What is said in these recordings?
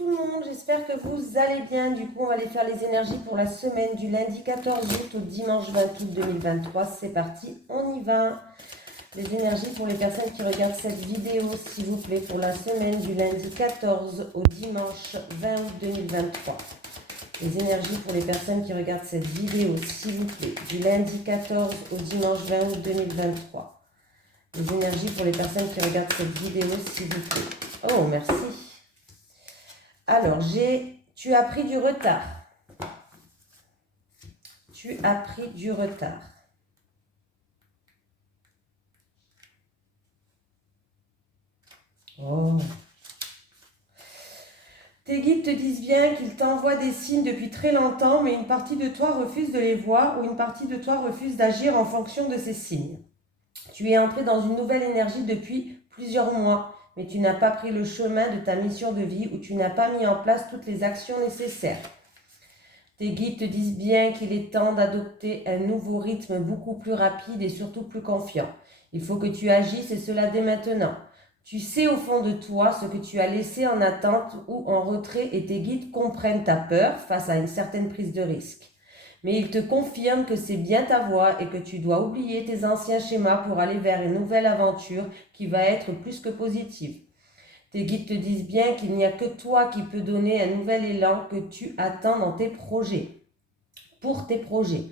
tout le monde, j'espère que vous allez bien. Du coup, on va aller faire les énergies pour la semaine du lundi 14 août au dimanche 20 août 2023. C'est parti, on y va. Les énergies pour les personnes qui regardent cette vidéo, s'il vous plaît, pour la semaine du lundi 14 au dimanche 20 août 2023. Les énergies pour les personnes qui regardent cette vidéo, s'il vous plaît, du lundi 14 au dimanche 20 août 2023. Les énergies pour les personnes qui regardent cette vidéo, s'il vous plaît. Oh, merci. Alors, tu as pris du retard. Tu as pris du retard. Oh. Tes guides te disent bien qu'ils t'envoient des signes depuis très longtemps, mais une partie de toi refuse de les voir ou une partie de toi refuse d'agir en fonction de ces signes. Tu es entré dans une nouvelle énergie depuis plusieurs mois, mais tu n'as pas pris le chemin de ta mission de vie ou tu n'as pas mis en place toutes les actions nécessaires. Tes guides te disent bien qu'il est temps d'adopter un nouveau rythme beaucoup plus rapide et surtout plus confiant. Il faut que tu agisses et cela dès maintenant. Tu sais au fond de toi ce que tu as laissé en attente ou en retrait et tes guides comprennent ta peur face à une certaine prise de risque. Mais ils te confirment que c'est bien ta voie et que tu dois oublier tes anciens schémas pour aller vers une nouvelle aventure qui va être plus que positive. Tes guides te disent bien qu'il n'y a que toi qui peux donner un nouvel élan que tu attends dans tes projets, pour tes projets.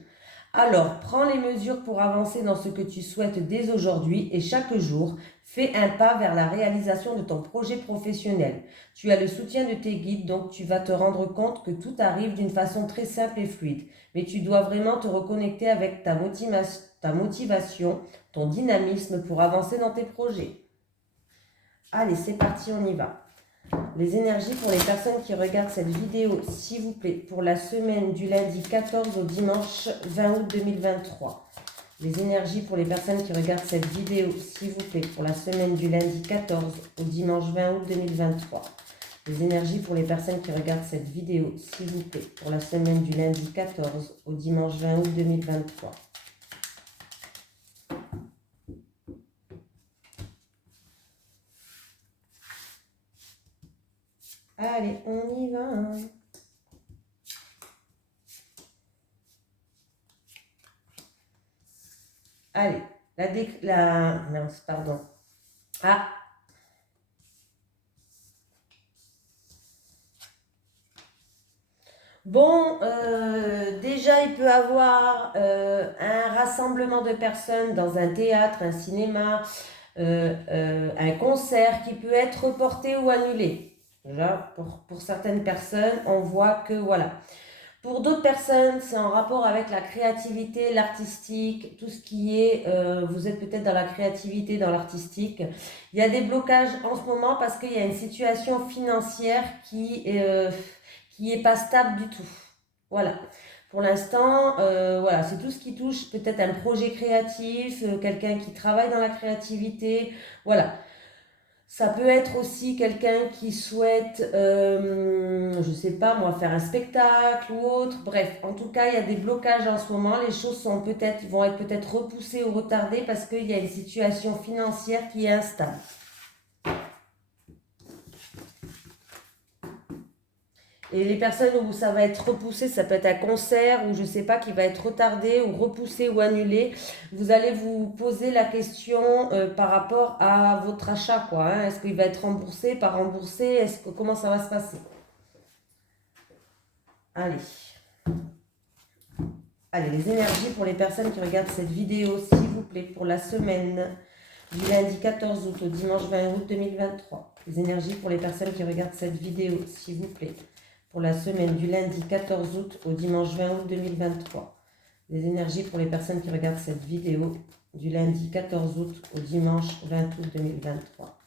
Alors, prends les mesures pour avancer dans ce que tu souhaites dès aujourd'hui et chaque jour, fais un pas vers la réalisation de ton projet professionnel. Tu as le soutien de tes guides, donc tu vas te rendre compte que tout arrive d'une façon très simple et fluide. Mais tu dois vraiment te reconnecter avec ta motivation, ton dynamisme pour avancer dans tes projets. Allez, c'est parti, on y va. Les énergies pour les personnes qui regardent cette vidéo, s'il vous plaît, pour la semaine du lundi 14 au dimanche 20 août 2023. Les énergies pour les personnes qui regardent cette vidéo, s'il vous plaît, pour la semaine du lundi 14 au dimanche 20 août 2023. Les énergies pour les personnes qui regardent cette vidéo, s'il vous plaît, pour la semaine du lundi 14 au dimanche 20 août 2023. Allez, on y va. Allez, mince, pardon. Ah. Bon, déjà, il peut avoir un rassemblement de personnes dans un théâtre, un cinéma, un concert qui peut être reporté ou annulé. Déjà, pour certaines personnes, on voit que voilà. Pour d'autres personnes, c'est en rapport avec la créativité, l'artistique, tout ce qui est, vous êtes peut-être dans la créativité, dans l'artistique. Il y a des blocages en ce moment parce qu'il y a une situation financière qui est pas stable du tout. Voilà. Pour l'instant, voilà, c'est tout ce qui touche peut-être un projet créatif, quelqu'un qui travaille dans la créativité. Voilà. Ça peut être aussi quelqu'un qui souhaite, je sais pas moi, faire un spectacle ou autre. Bref, en tout cas, il y a des blocages en ce moment. Les choses vont être peut-être repoussées ou retardées parce qu'il y a une situation financière qui est instable. Et les personnes où ça va être repoussé, ça peut être un concert ou je sais pas, qui va être retardé ou repoussé ou annulé. Vous allez vous poser la question par rapport à votre achat, quoi. Hein. Est-ce qu'il va être remboursé, pas remboursé? Comment ça va se passer? Allez. Allez, les énergies pour les personnes qui regardent cette vidéo, s'il vous plaît, pour la semaine du lundi 14 août au dimanche 20 août 2023. Les énergies pour les personnes qui regardent cette vidéo, s'il vous plaît, pour la semaine du lundi 14 août au dimanche 20 août 2023. Les énergies pour les personnes qui regardent cette vidéo du lundi 14 août au dimanche 20 août 2023.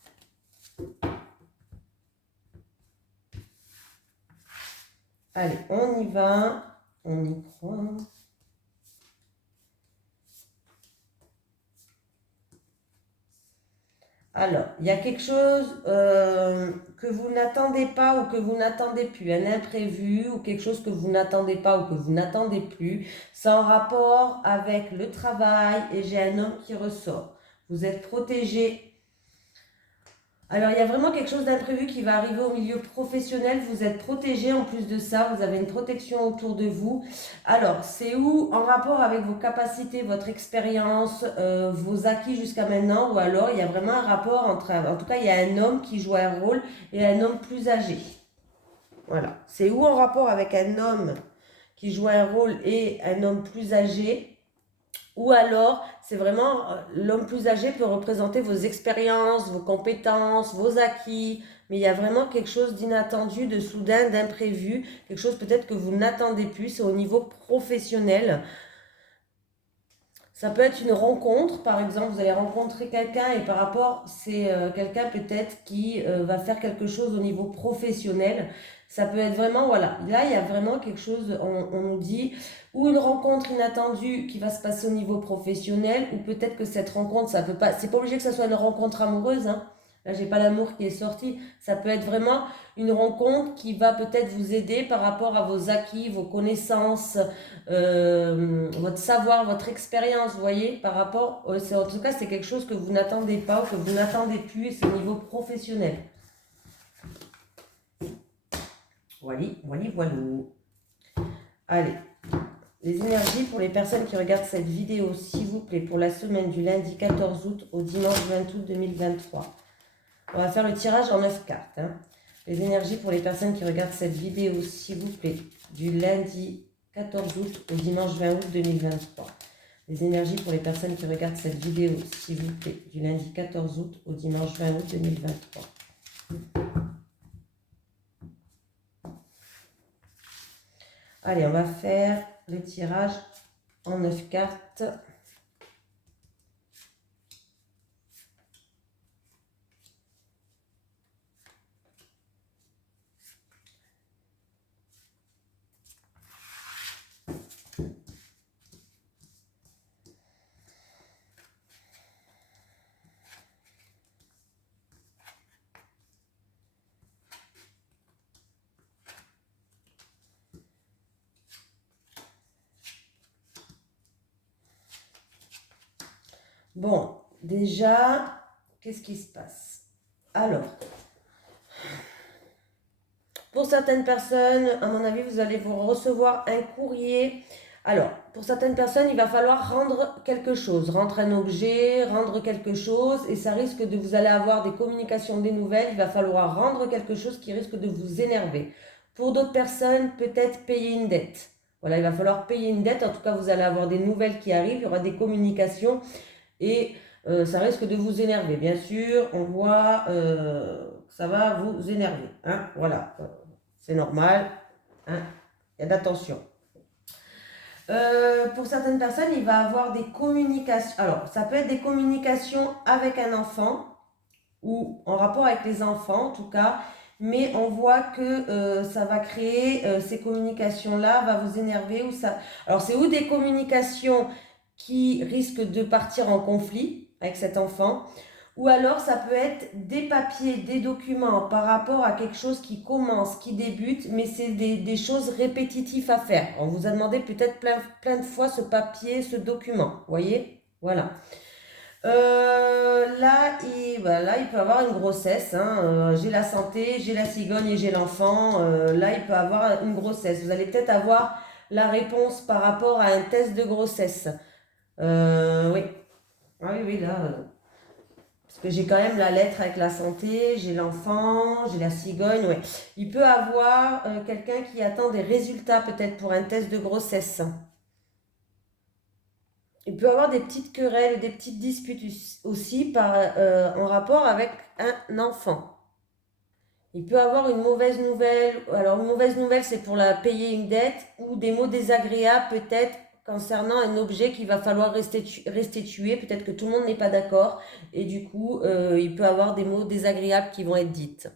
Allez, on y va. On y croit. Alors, il y a quelque chose que vous n'attendez pas ou que vous n'attendez plus, un imprévu ou quelque chose que vous n'attendez pas ou que vous n'attendez plus. C'est en rapport avec le travail et j'ai un homme qui ressort. Vous êtes protégé. Alors, il y a vraiment quelque chose d'imprévu qui va arriver au milieu professionnel. Vous êtes protégé en plus de ça. Vous avez une protection autour de vous. Alors, c'est où en rapport avec vos capacités, votre expérience, vos acquis jusqu'à maintenant, ou alors il y a vraiment un rapport entre... En tout cas, il y a un homme qui joue un rôle et un homme plus âgé. Voilà. C'est où en rapport avec un homme qui joue un rôle et un homme plus âgé. Ou alors, c'est vraiment, l'homme plus âgé peut représenter vos expériences, vos compétences, vos acquis, mais il y a vraiment quelque chose d'inattendu, de soudain, d'imprévu, quelque chose peut-être que vous n'attendez plus, c'est au niveau professionnel. Ça peut être une rencontre, par exemple, vous allez rencontrer quelqu'un et par rapport, c'est quelqu'un peut-être qui va faire quelque chose au niveau professionnel. Ça peut être vraiment, voilà, là il y a vraiment quelque chose, on nous dit, ou une rencontre inattendue qui va se passer au niveau professionnel, ou peut-être que cette rencontre, ça peut pas, c'est pas obligé que ça soit une rencontre amoureuse, hein. Là, j'ai pas l'amour qui est sorti. Ça peut être vraiment une rencontre qui va peut-être vous aider par rapport à vos acquis, vos connaissances, votre savoir, votre expérience, vous voyez, par rapport, en tout cas, c'est quelque chose que vous n'attendez pas ou que vous n'attendez plus, et c'est au niveau professionnel. Voilà, voilà, voilà. Allez, les énergies pour les personnes qui regardent cette vidéo, s'il vous plaît, pour la semaine du lundi 14 août au dimanche 20 août 2023. On va faire le tirage en 9 cartes. Hein. Les énergies pour les personnes qui regardent cette vidéo, s'il vous plaît, du lundi 14 août au dimanche 20 août 2023. Les énergies pour les personnes qui regardent cette vidéo, s'il vous plaît, du lundi 14 août au dimanche 20 août 2023. Allez, on va faire le tirage en 9 cartes. Bon, déjà, qu'est-ce qui se passe? Alors, pour certaines personnes, à mon avis, vous allez vous recevoir un courrier. Alors, pour certaines personnes, il va falloir rendre quelque chose, rendre un objet, rendre quelque chose, et ça risque de, vous allez avoir des communications, des nouvelles, il va falloir rendre quelque chose qui risque de vous énerver. Pour d'autres personnes, peut-être payer une dette. Voilà, il va falloir payer une dette, en tout cas, vous allez avoir des nouvelles qui arrivent, il y aura des communications, et ça risque de vous énerver. Bien sûr, on voit que ça va vous énerver. Hein, voilà, c'est normal. Hein, il y a de l'attention. Pour certaines personnes, il va avoir des communications. Alors, ça peut être des communications avec un enfant ou en rapport avec les enfants, en tout cas. Mais on voit que ça va créer, ces communications-là, va vous énerver. Ou ça... Alors, c'est ou des communications qui risquent de partir en conflit avec cet enfant, ou alors ça peut être des papiers, des documents par rapport à quelque chose qui commence, qui débute, mais c'est des choses répétitives à faire. On vous a demandé peut-être plein de fois ce papier, ce document, vous voyez? Voilà. Là, il peut avoir une grossesse. Hein. J'ai la santé, j'ai la cigogne et j'ai l'enfant. Là, il peut avoir une grossesse. Vous allez peut-être avoir la réponse par rapport à un test de grossesse. Oui. Ah oui, oui, là. Parce que j'ai quand même la lettre avec la santé, j'ai l'enfant, j'ai la cigogne. Ouais. Il peut avoir quelqu'un qui attend des résultats peut-être pour un test de grossesse. Il peut avoir des petites querelles, des petites disputes aussi en rapport avec un enfant. Il peut avoir une mauvaise nouvelle. Alors, une mauvaise nouvelle, c'est pour payer une dette ou des mots désagréables peut-être concernant un objet qu'il va falloir restituer. Peut-être que tout le monde n'est pas d'accord et du coup, il peut avoir des mots désagréables qui vont être dites.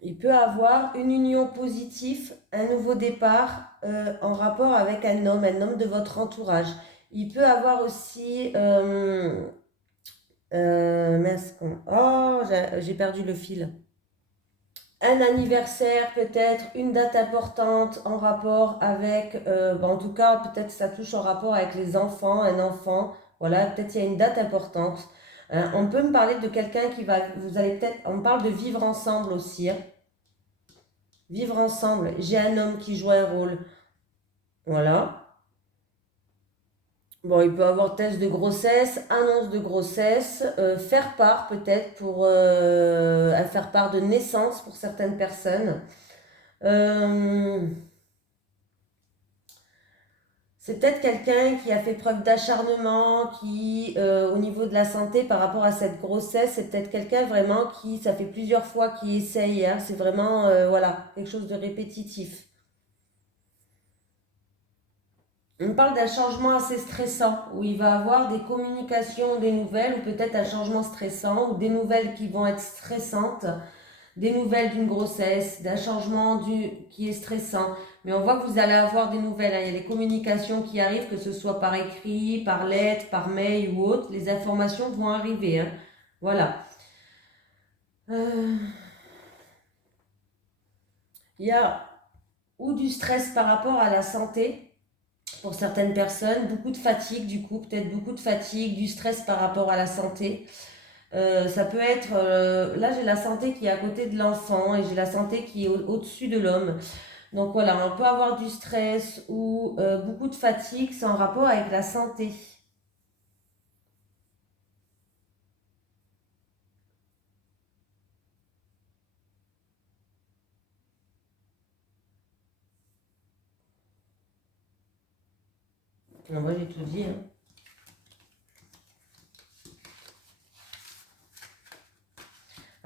Il peut avoir une union positive, un nouveau départ en rapport avec un homme de votre entourage. Il peut avoir aussi... mince, oh, j'ai perdu le fil. Un anniversaire peut-être, une date importante en rapport avec... en tout cas, peut-être ça touche en rapport avec les enfants, un enfant. Voilà, peut-être il y a une date importante. Hein. On peut me parler de quelqu'un qui va, vous allez peut-être, on parle de vivre ensemble aussi. Hein. Vivre ensemble. J'ai un homme qui joue un rôle. Voilà. Bon, il peut avoir test de grossesse, annonce de grossesse, faire part peut-être pour faire part de naissance pour certaines personnes. Euh, c'est peut-être quelqu'un qui a fait preuve d'acharnement, qui, au niveau de la santé, par rapport à cette grossesse, c'est peut-être quelqu'un vraiment qui, ça fait plusieurs fois qu'il essaye. Hein, c'est vraiment, voilà, quelque chose de répétitif. On parle d'un changement assez stressant, où il va avoir des communications, des nouvelles, ou peut-être un changement stressant, ou des nouvelles qui vont être stressantes, des nouvelles d'une grossesse, d'un changement qui est stressant. Mais on voit que vous allez avoir des nouvelles. Hein. Il y a les communications qui arrivent, que ce soit par écrit, par lettre, par mail ou autre. Les informations vont arriver. Hein. Voilà. Il y a ou du stress par rapport à la santé pour certaines personnes, beaucoup de fatigue du coup, peut-être beaucoup de fatigue, du stress par rapport à la santé. Ça peut être, là j'ai la santé qui est à côté de l'enfant et j'ai la santé qui est au-dessus de l'homme. Donc voilà, on peut avoir du stress ou beaucoup de fatigue, c'est en rapport avec la santé. Moi j'ai tout dit. Hein.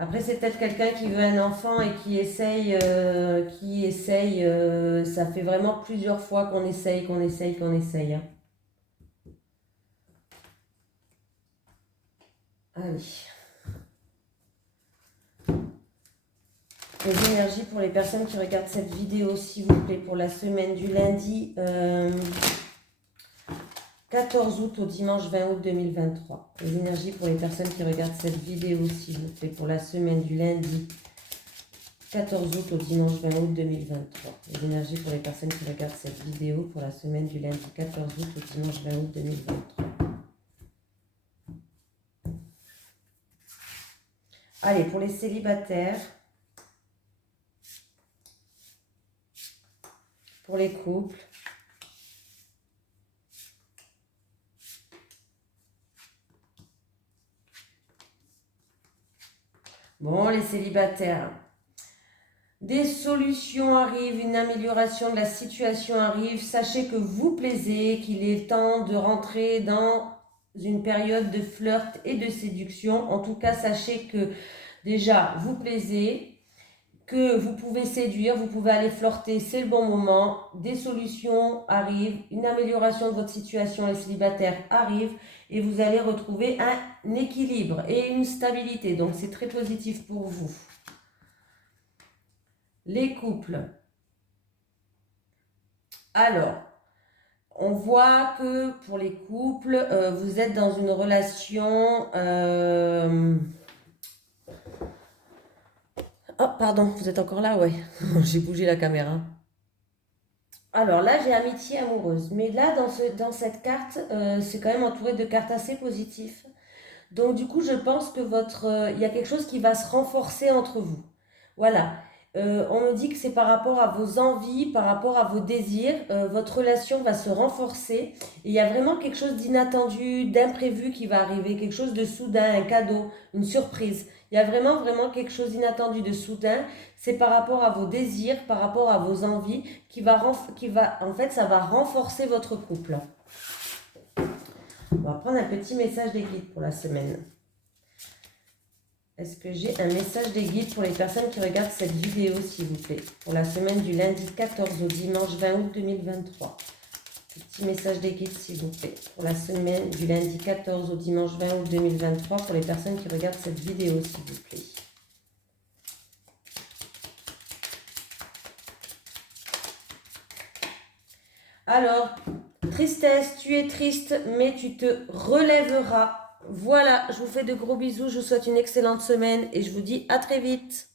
Après, c'est peut-être quelqu'un qui veut un enfant et qui essaye, ça fait vraiment plusieurs fois qu'on essaye, qu'on essaye, qu'on essaye. Hein. Allez. Les énergies pour les personnes qui regardent cette vidéo, s'il vous plaît, pour la semaine du lundi 14 août au dimanche 20 août 2023. Les énergies pour les personnes qui regardent cette vidéo, s'il vous plaît, pour la semaine du lundi 14 août au dimanche 20 août 2023. Les énergies pour les personnes qui regardent cette vidéo pour la semaine du lundi 14 août au dimanche 20 août 2023. Allez, pour les célibataires, pour les couples, bon, les célibataires, des solutions arrivent, une amélioration de la situation arrive. Sachez que vous plaisez, qu'il est temps de rentrer dans une période de flirt et de séduction. En tout cas, sachez que déjà, vous plaisez, que vous pouvez séduire, vous pouvez aller flirter, c'est le bon moment. Des solutions arrivent, une amélioration de votre situation, les célibataires arrive et vous allez retrouver un équilibre et une stabilité. Donc, c'est très positif pour vous. Les couples. Alors, on voit que pour les couples, vous êtes dans une relation... Oh, pardon, vous êtes encore là, ouais. J'ai bougé la caméra. Alors là, j'ai amitié amoureuse. Mais là, dans cette carte, c'est quand même entouré de cartes assez positives. Donc du coup, je pense que il y a quelque chose qui va se renforcer entre vous. Voilà. On me dit que c'est par rapport à vos envies, par rapport à vos désirs, votre relation va se renforcer. Et il y a vraiment quelque chose d'inattendu, d'imprévu qui va arriver, quelque chose de soudain, un cadeau, une surprise. Il y a vraiment, vraiment quelque chose d'inattendu, de soudain. C'est par rapport à vos désirs, par rapport à vos envies, en fait, ça va renforcer votre couple. On va prendre un petit message des guides pour la semaine. Est-ce que j'ai un message des guides pour les personnes qui regardent cette vidéo, s'il vous plaît, pour la semaine du lundi 14 au dimanche 20 août 2023. Petit message des guides, s'il vous plaît, pour la semaine du lundi 14 au dimanche 20 août 2023, pour les personnes qui regardent cette vidéo, s'il vous plaît. Alors, tristesse, tu es triste, mais tu te relèveras. Voilà, je vous fais de gros bisous, je vous souhaite une excellente semaine et je vous dis à très vite.